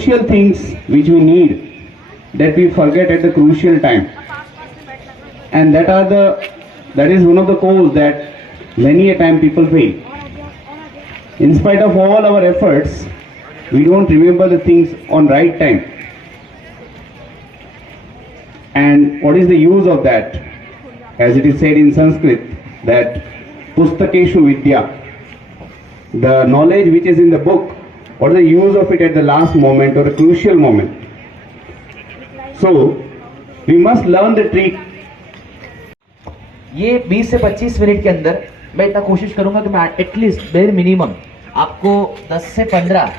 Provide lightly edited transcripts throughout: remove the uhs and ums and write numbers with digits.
crucial things which we need that we forget at the crucial time, and that is one of the cause that many a time people fail. In spite of all our efforts, we don't remember the things on right time. And what is the use of that? As it is said in Sanskrit, that pustakeshu vidya, the knowledge which is in the book, what is the use of it at the last moment or a crucial moment? So we must learn the trick. ये 20 से 25 minute के अंदर मैं इतना कोशिश करूंगा कि मैं एटलीस्ट बेर मिनिमम आपको 10 से 15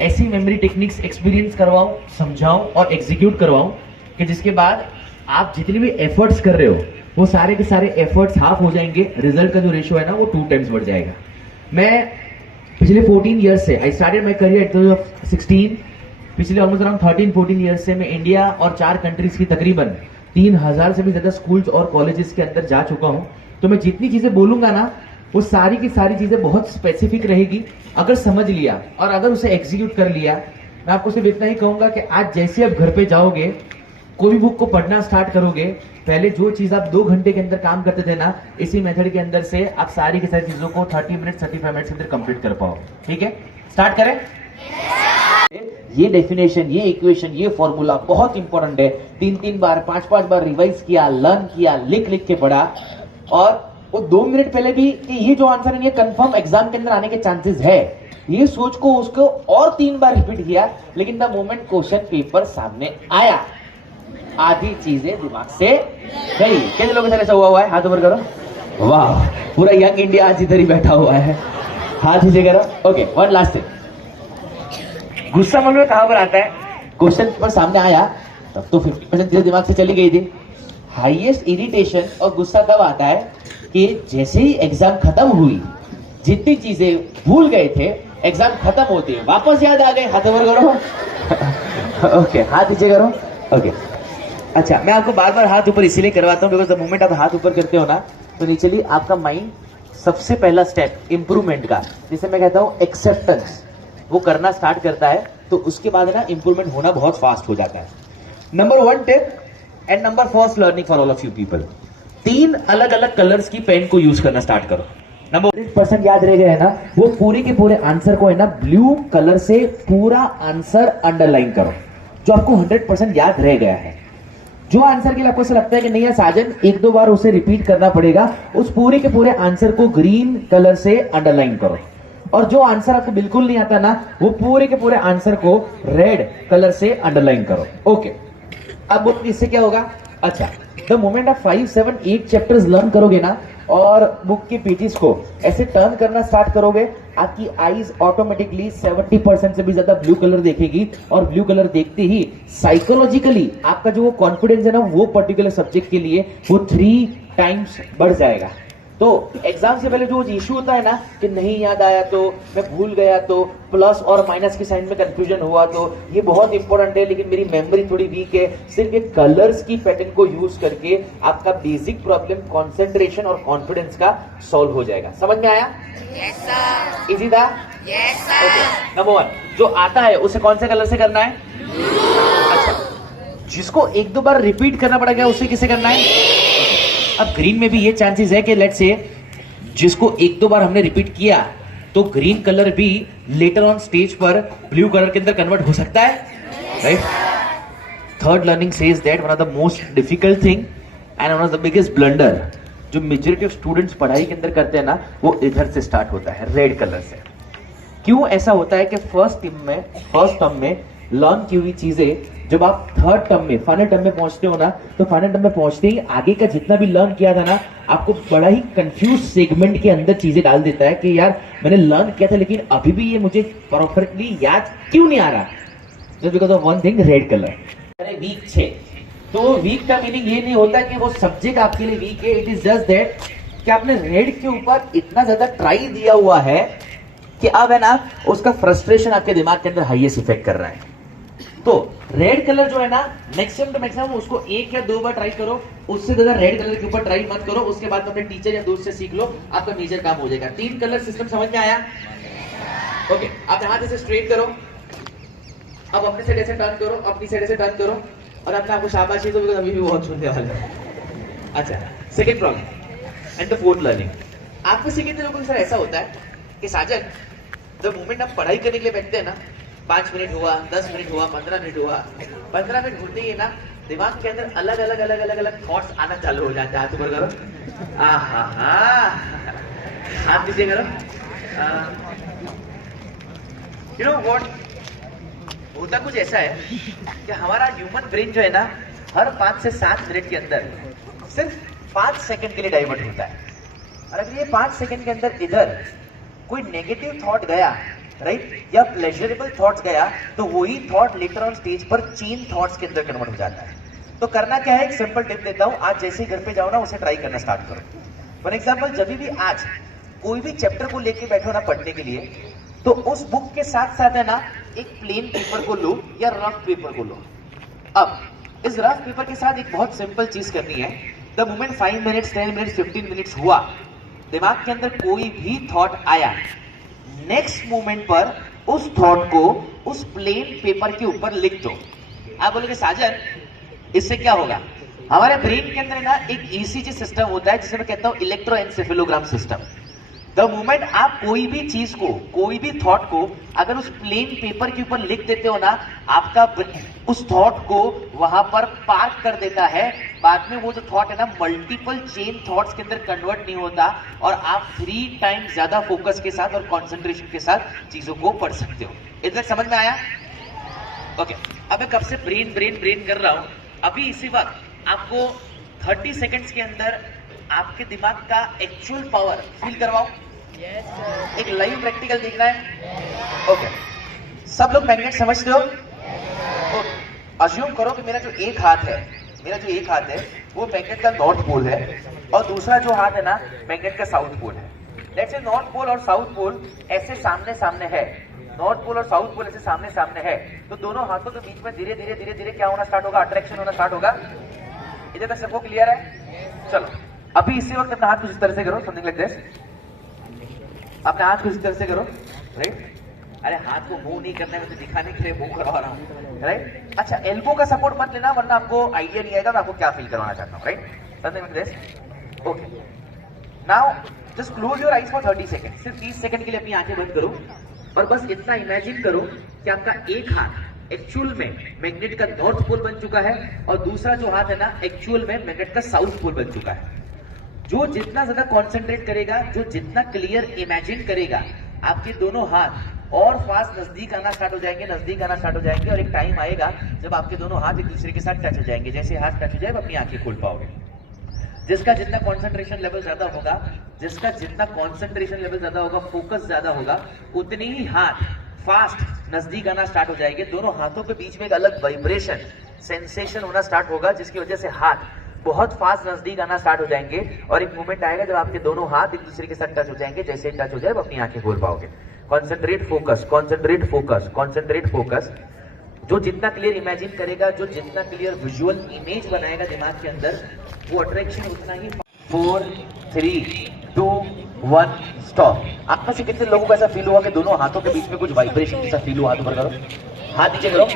ऐसी मेमोरी टेक्निक्स एक्सपीरियंस करवाऊं, समझाऊं और एग्जीक्यूट करवाऊं कि जिसके बाद आप जितने भी एफर्ट्स कर रहे हो वो सारे के सारे एफर्ट्स हाफ हो जाएंगे, रिजल्ट का जो रेशियो है ना वो 2 टाइम्स बढ़ जाएगा। मैं पिछले 14 ईयर्स से I started my career at the age of 16, पिछले ऑलमोस्ट अराउंड 13-14 ईयर्स से मैं इंडिया और 4 कंट्रीज की तकरीबन 3000 से भी ज्यादा स्कूल्स और कॉलेजेस के अंदर जा चुका हूं। तो मैं जितनी चीजें बोलूंगा ना वो सारी की सारी चीजें बहुत स्पेसिफिक रहेगी। अगर समझ लिया और अगर उसे एग्जीक्यूट कर लिया, मैं आपको सिर्फ इतना ही कहूंगा कि आज जैसे आप घर पे जाओगे, कोई भी बुक को पढ़ना स्टार्ट करोगे, पहले जो चीज आप 2 घंटे के अंदर काम करते थे ना, इसी मेथड के अंदर से आप सारी की सारी चीजों को 30 मिनट 35 मिनट के अंदर कंप्लीट कर पाओगे। ठीक है, स्टार्ट करें। ये डेफिनेशन, ये इक्वेशन, ये फॉर्मूला बहुत इंपॉर्टेंट है। 3-3 बार 5-5 बार रिवाइज किया, लर्न किया, लिख के पढ़ा, और वो 2 मिनट पहले भी कि ये जो आंसर है ये कंफर्म एग्जाम के अंदर आने के चांसेस है, ये सोच को उसको और 3 बार रिपीट किया। लेकिन द मोमेंट क्वेश्चन पेपर सामने आया, आधी चीजें दिमाग से गई। कितने लोगों के साथ ऐसा हुआ है? हाथ ऊपर करो। वाह, पूरा यंग इंडिया आज इधर ही बैठा हुआ है, हाथ नीचे करो। ओके, वन लास्ट थिंग, गुस्सा मन में कहां पर आता है? क्वेश्चन पेपर सामने आया तब तो 50% चीजें दिमाग से चली गई थी। हाईएस्ट इरिटेशन और गुस्सा तब आता है कि जैसे ही एग्जाम खत्म हुई, जितनी चीजें भूल गए थे एग्जाम खत्म होती है वापस याद आ गए। हाथ ऊपर करो। ओके, हाथ नीचे करो। ओके, अच्छा, मैं आपको बार बार हाथ ऊपर इसीलिए करवाता हूँ बिकॉज द मोमेंट आप हाथ ऊपर करते हो ना, तो नीचे आपका माइंड सबसे पहला स्टेप इंप्रूवमेंट का, जिसे मैं कहता हूँ एक्सेप्टेंस, वो करना स्टार्ट करता है। तो उसके बाद ना इंप्रूवमेंट होना बहुत फास्ट हो जाता है। Number 1 tip and number first learning for all of you people, 3 अलग अलग कलर्स की पेन को यूज करना स्टार्ट करो। नंबर 100% याद रह गया है ना, वो पूरे के पूरे आंसर को है ना ब्लू कलर से पूरा आंसर अंडरलाइन करो, जो आपको 100% याद रह गया है। जो आंसर के लिए आपको ऐसा लगता है कि नहीं है साजन 1-2 बार उसे रिपीट करना पड़ेगा, उस पूरे के पूरे आंसर को ग्रीन कलर से अंडरलाइन करो। और जो आंसर आपको बिल्कुल नहीं आता ना, वो पूरे के पूरे आंसर को रेड कलर से अंडरलाइन करो। ओके, अब बुक इससे क्या होगा? अच्छा, द मोमेंट आप 5, 7, 8 चैप्टर्स लर्न करोगे ना और बुक के पेजेस को ऐसे टर्न करना स्टार्ट करोगे, आपकी आईज ऑटोमेटिकली 70% से भी ज्यादा ब्लू कलर देखेगी। और ब्लू कलर देखते ही साइकोलॉजिकली आपका जो वो कॉन्फिडेंस है ना वो पर्टिकुलर सब्जेक्ट के लिए वो 3 टाइम्स बढ़ जाएगा। तो एग्जाम से पहले जो इश्यू होता है ना कि नहीं याद आया तो, मैं भूल गया तो, प्लस और माइनस के साइन में कंफ्यूजन हुआ तो, ये बहुत इंपॉर्टेंट है लेकिन मेरी मेमोरी थोड़ी वीक है, सिर्फ एक कलर्स की पैटर्न को यूज करके आपका बेसिक प्रॉब्लम कंसंट्रेशन और कॉन्फिडेंस का सॉल्व हो जाएगा। समझ में आया? Yes sir. इजी था? Yes sir. ओके, नंबर 1 जो आता है उसे कौन से कलर से करना है? अच्छा, जिसको 1-2 बार रिपीट करना पड़ेगा उसे किसे करना है? अब ग्रीन में भी ये चांसेस है कि लेट्स से जिसको 1-2 बार हमने रिपीट किया तो ग्रीन कलर भी लेटर ऑन स्टेज पर ब्लू कलर के अंदर कन्वर्ट हो सकता है, right? Third learning says that one of the most difficult thing and one of the biggest blunder जो मेजॉरिटी ऑफ स्टूडेंट्स पढ़ाई के अंदर करते हैं ना, वो इधर से स्टार्ट होता है, रेड कलर से। क्यों ऐसा होता है कि फर्स्ट टर्म में लर्न की हुई चीजें जब आप थर्ड टर्म में फाइनल टर्म में पहुंचते हो ना, तो फाइनल टर्म में पहुंचते ही आगे का जितना भी लर्न किया था ना, आपको बड़ा ही कंफ्यूज सेगमेंट के अंदर चीजें डाल देता है कि यार मैंने लर्न किया था लेकिन अभी भी ये मुझे परफेक्टली याद क्यों नहीं आ रहा? Just because of one thing, red colour. अरे वीक 6, तो वीक का मीनिंग ये नहीं होता कि वो सब्जेक्ट आपके लिए वीक है, इट इज जस्ट दैट कि आपने रेड के ऊपर इतना ज्यादा ट्राई दिया हुआ है कि अब है ना उसका फ्रस्ट्रेशन आपके दिमाग के अंदर हाईएस्ट इफेक्ट कर रहा है। तो रेड कलर जो है ना, मैक्सिमम टू मैक्सिमम उसको 1 या 2 बार ट्राई करो, उससे ज्यादा रेड कलर के ऊपर ट्राई मत करो। उसके बाद अपने टीचर या दोस्त से सीख लो, आपका मेजर काम हो जाएगा। 3 कलर सिस्टम समझ में आया? ओके, आप हाथ ऐसे स्ट्रेट करो, अब अपने साइड ऐसे टर्न करो, अपनी साइड ऐसे टर्न करो, और अपने आपको शाबाशी तो अभी भी बहुत सुनने वाले हैं। अच्छा, second problem and the fourth learning. आप में से कितने लोगों के साथ ऐसा होता है कि साजन, जब मोमेंट आप पढ़ाई करने के लिए बैठते हैं ना, 5 मिनट हुआ, 10 मिनट हुआ, 15 मिनट हुआ, 15 मिनट होते ही ना दिमाग के अंदर अलग अलग थॉट्स आना चालू हो जाते हैं। हाथ ऊपर करो, हाथ नीचे करो। यू नो व्हाट, होता कुछ ऐसा है कि हमारा ह्यूमन ब्रेन जो है ना, हर 5 से 7 मिनट के अंदर सिर्फ 5 सेकंड के लिए डाइवर्ट होता है। और अगर ये 5 सेकंड के अंदर इधर कोई नेगेटिव थॉट गया, राइट, या प्लेजरेबल थॉट्स गया, तो वही थॉट लेटर ऑन स्टेज पर चेन थॉट्स के अंदर कन्वर्ट हो जाता है। तो करना क्या है, एक सिंपल टिप देता हूं, आज जैसे ही घर पे जाओ ना, उसे ट्राई करना स्टार्ट करो। फॉर एग्जाम्पल, जब भी आज कोई भी चैप्टर को लेके बैठो ना पढ़ने के लिए, तो उस बुक के साथ साथ है ना एक प्लेन पेपर को लो या रफ पेपर को लो। अब इस रफ पेपर के साथ एक बहुत सिंपल चीज करनी है। The moment 5 minutes, 10 minutes, 15 minutes हुआ, दिमाग के अंदर कोई भी थॉट आया, नेक्स्ट मोमेंट पर उस थॉट को उस प्लेन पेपर के ऊपर लिख दो। आप बोलोगे साजन, इससे क्या होगा? हमारे ब्रेन के अंदर ना एक ईसीजी सिस्टम होता है, जिसे मैं कहता हूं इलेक्ट्रोएन्सेफेलोग्राम सिस्टम। द मोमेंट आप कोई भी चीज को, कोई भी थॉट को अगर उस प्लेन पेपर के ऊपर लिख देते हो ना, आपका उस थॉट को वहां पर पार्क कर देता है। बाद में वो जो थॉट है ना, मल्टीपल चेन थॉट्स के अंदर कन्वर्ट नहीं होता, और आप 3 टाइम्स ज्यादा फोकस के साथ और कंसंट्रेशन के साथ चीजों को पढ़ सकते हो। इधर समझ में आया? ओके, अब मैं कब से ब्रेन ब्रेन ब्रेन कर रहा हूं, अभी इसी वक्त आपको 30 सेकेंड्स के अंदर आपके दिमाग का एक्चुअल पावर फील करवाओ। एक लाइव प्रैक्टिकल देखना है। ओके, सब लोग मैग्नेट समझते हो? अज्यूम करो कि मेरा जो एक हाथ है वो मैग्नेट का नॉर्थ पोल है, और दूसरा जो हाथ है ना, मैग्नेट का साउथ पोल है। लेट्स से नॉर्थ पोल और साउथ पोल ऐसे सामने सामने है, नॉर्थ पोल और साउथ पोल ऐसे सामने सामने है, तो दोनों हाथों के बीच में धीरे धीरे धीरे धीरे क्या होना स्टार्ट होगा? अट्रैक्शन होना स्टार्ट होगा। इधर तक सबको क्लियर है? चलो, अभी इसी वक्त अपना हाथ कुछ इस तरह से करो, समथिंग लाइक दिस। अपने हाथ कुछ इस तरह से करो, राइट। अरे हाथ को मूव नहीं करना है, मैं तो दिखाने के लिए मूव करवा रहा हूँ, राइट। अच्छा, एल्बो का सपोर्ट मत लेना, वरना आपको आइडिया नहीं आएगा मैं आपको क्या फील करवाना चाहता हूँ, right. Something like this. Okay, now just close your eyes for 30 second. सिर्फ 30 सेकंड के लिए अपनी आंखें बंद करो, और बस इतना इमेजिन करो कि आपका एक हाथ एक्चुअल में मैग्नेट का नॉर्थ पोल बन चुका है, और दूसरा जो हाथ है ना, एक्चुअल में मैग्नेट का साउथ पोल बन चुका है। जो जितना ज्यादा कॉन्सेंट्रेट करेगा, जो जितना क्लियर इमेजिन करेगा, आपके दोनों हाथ और फास्ट नजदीक आना स्टार्ट हो जाएंगे, और एक टाइम आएगा जब आपके दोनों हाथ एक दूसरे के साथ टच हो जाएंगे। जैसे हाथ टच हो जाए, अपनी आंखें खोल पाओगे। जिसका जितना कॉन्सेंट्रेशन लेवल ज्यादा होगा, फोकस ज्यादा होगा, उतनी ही हाथ फास्ट नजदीक आना स्टार्ट हो जाएंगे। दोनों हाथों के बीच में एक अलग वाइब्रेशन, सेंसेशन होना स्टार्ट होगा, जिसकी वजह से हाथ बहुत फास्ट नजदीक आना स्टार्ट हो जाएंगे, और एक मोमेंट आएगा जब आपके दोनों हाथ एक दूसरे के साथ टच हो जाएंगे। जैसे टच हो जाए, अपनी आंखें खोल पाओगे। Concentrate, focus. जो जितना क्लियर इमेजिन करेगा, जो जितना क्लियर विजुअल इमेज बनाएगा दिमाग के अंदर, वो अट्रैक्शन उतना ही। 4, 3, 2, 1 स्टॉप। आप में से कितने लोगों को ऐसा फील हुआ कि दोनों हाथों के बीच में कुछ वाइब्रेशन जैसा फील हुआ? हाथ ऊपर करो, हाथ नीचे करो,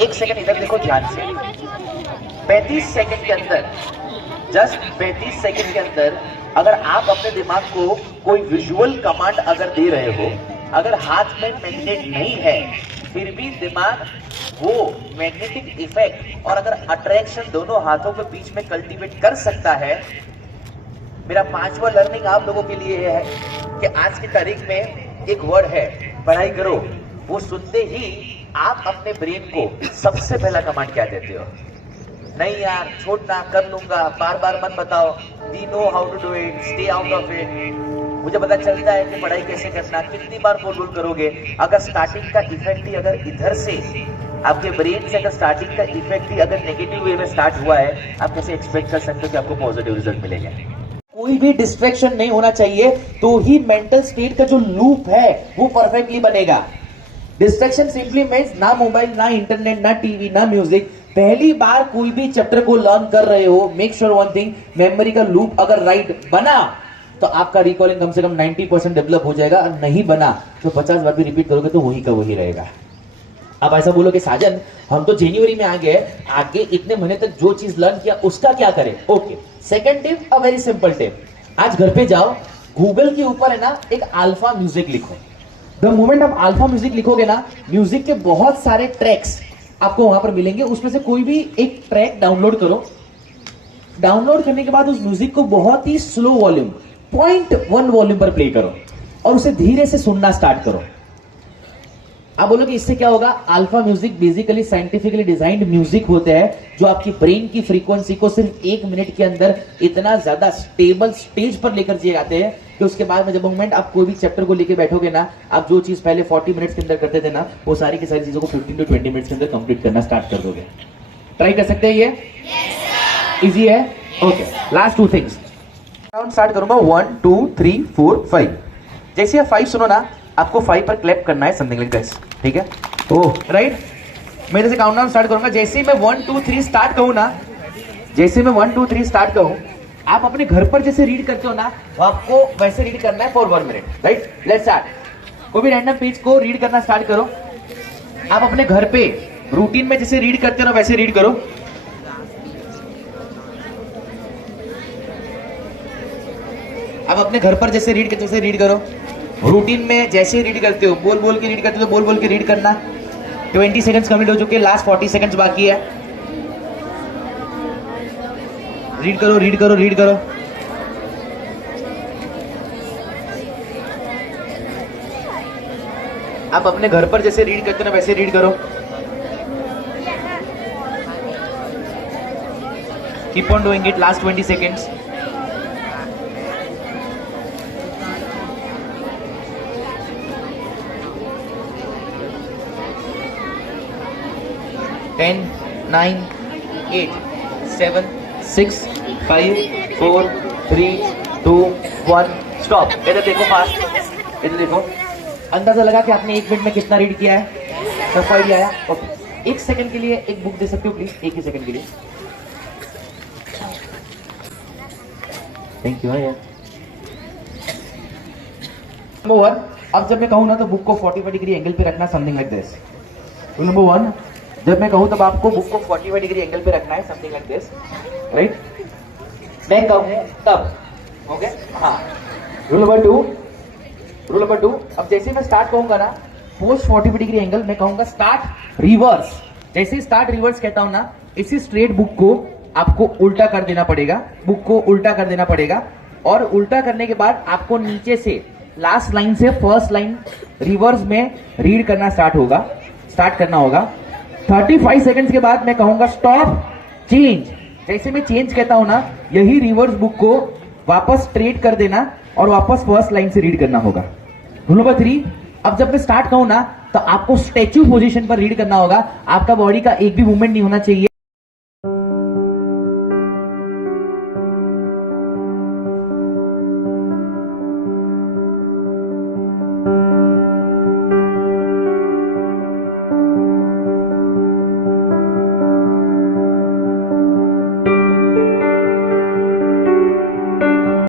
1 सेकंड इधर देखो ध्यान से। 35 सेकंड के अंदर, जस्ट 35 सेकंड के अंदर, अगर आप अपने दिमाग को कोई विजुअल कमांड अगर दे रहे हो, अगर हाथ में मैग्नेट नहीं है, फिर भी दिमाग वो मैग्नेटिक इफेक्ट और अगर अट्रैक्शन दोनों हाथों के बीच में कल्टीवेट कर सकता है। मेरा 5वां लर्निंग आप लोगों के लिए है कि आज की तारीख में एक वर्ड है, पढ़ाई करो। वो सुनते ही आप अपने ब्रेन को सबसे पहला कमांड क्या देते हो? नहीं यार, छोड़ना, कर लूंगा, बार बार मत बताओ, we know how to do it, stay out of it. मुझे पता चलता है कि पढ़ाई कैसे करना, कितनी बार बोल करोगे। अगर स्टार्टिंग का इफेक्ट ही अगर इधर से आपके ब्रेन से अगर स्टार्टिंग का इफेक्ट ही अगर नेगेटिव वे में स्टार्ट हुआ है, आप कैसे एक्सपेक्ट कर सकते हो कि आपको पॉजिटिव रिजल्ट मिलेगा? कोई भी डिस्ट्रैक्शन नहीं होना चाहिए, तो ही मेंटल स्टेट का जो लूप है वो परफेक्टली बनेगा। डिस्ट्रैक्शन सिंपली मींस ना मोबाइल, ना इंटरनेट, ना टीवी, ना म्यूजिक। पहली बार कोई भी चैप्टर को लर्न कर रहे हो, make sure one thing, memory का लूप अगर राइट बना तो आपका रिकॉलिंग कम से कम 90% डेवलप हो जाएगा, और नहीं बना तो 50 बार भी रिपीट करोगे तो वही का वही रहेगा। आप ऐसा बोलो कि साजन हम तो जनवरी में आ गए, आगे इतने महीने तक जो चीज लर्न किया उसका क्या करें? Okay, second tip, a very simple tip. आज घर पे जाओ, गूगल के ऊपर है ना एक अल्फा म्यूजिक लिखो। द मोमेंट आप अल्फा म्यूजिक लिखोगे ना, म्यूजिक के बहुत सारे ट्रैक्स आपको वहां पर मिलेंगे, उसमें से कोई भी एक ट्रैक डाउनलोड करो। डाउनलोड करने के बाद उस म्यूजिक को बहुत ही स्लो वॉल्यूम 0.1 वॉल्यूम पर प्ले करो और उसे धीरे से सुनना स्टार्ट करो। आप बोलो कि इससे क्या होगा? Alpha music basically scientifically designed music होते हैं जो आपकी ब्रेन की फ्रीक्वेंसी को सिर्फ 1 मिनट के अंदर इतना ज्यादा स्टेबल स्टेज पर लेकर चले जाते हैं कि उसके बाद में जब मोमेंट आप कोई भी चैप्टर को लेकर बैठोगे ना, आप जो चीज पहले 40 मिनट्स के अंदर करते थे ना, वो सारी की सारी चीजों को 15 to 20 मिनट्स के अंदर कंप्लीट करना स्टार्ट कर दोगे। ट्राई कर सकते हैं ये? इजी है? Okay, last 2 things. Count start करूंगा 1 2 3 4 5। जैसे आप 5 सुनो ना, आपको 5 पर क्लैप करना है, समथिंग लाइक दिस, ठीक है? ओह राइट, मैं जैसे काउंटडाउन स्टार्ट करूंगा, जैसे ही मैं 1 2 3 स्टार्ट कहूं ना, जैसे मैं 1 2 3 स्टार्ट कहूं, आप अपने घर पर जैसे रीड करते हो ना, वो आपको वैसे रीड करना है for 1 minute, right? Let's start. कोई भी रैंडम पेज को रीड करना स्टार्ट करो। आप अपने घर पे रूटीन में जैसे रीड करते हो ना, वैसे रीड करो। आप अपने घर पर जैसे रीड करते हो वैसे रीड करो। रूटीन में जैसे रीड करते हो, बोल बोल के रीड करते हो, बोल बोल के रीड करना। 20 सेकंड्स कंप्लीट हो चुके हैं, लास्ट 40 सेकंड्स बाकी है। रीड करो, रीड करो, रीड करो। आप अपने घर पर जैसे रीड करते हो ना, वैसे रीड करो। Keep on doing it, last 20 seconds. Ten, 9, 8, 7, 6, 5, 4, 3, 2, 1, stop. इधर देखो फास्ट, इधर देखो। अंदाजा लगा कि आपने 1 मिनट में कितना रीड किया है? सब आइडिया आया? ओके, 1 सेकंड के लिए एक बुक दे सकते हो प्लीज? 1 ही सेकंड के लिए। थैंक यू यार। नंबर 1, अब जब मैं कहूँ ना तो बुक को 45 डिग्री एंगल पे रखना, समथिंग लाइक दिस। नंबर 1, जब मैं कहूं तब आपको बुक को 45 डिग्री एंगल पे रखना है, समथिंग लाइक दिस, राइट? मैं कहूं तब, ओके? हाँ। रूल नंबर 2, अब जैसे मैं स्टार्ट कहूंगा ना, पोस्ट 45 डिग्री एंगल, मैं कहूंगा स्टार्ट रिवर्स। जैसे स्टार्ट रिवर्स कहता हूं ना, इसी स्ट्रेट बुक को आपको उल्टा कर देना पड़ेगा, बुक को उल्टा कर देना पड़ेगा। और उल्टा करने के बाद आपको नीचे से लास्ट लाइन से फर्स्ट लाइन रिवर्स में रीड करना स्टार्ट करना होगा। 35 सेकंड्स के बाद मैं कहूंगा स्टॉप, चेंज। जैसे मैं चेंज कहता हूं ना, यही रिवर्स बुक को वापस स्ट्रेट कर देना और वापस फर्स्ट लाइन से रीड करना होगा। रूल नंबर 3, अब जब मैं स्टार्ट कहूं ना तो आपको स्टैच्यू पोजीशन पर रीड करना होगा। आपका बॉडी का एक भी मूवमेंट नहीं होना चाहिए।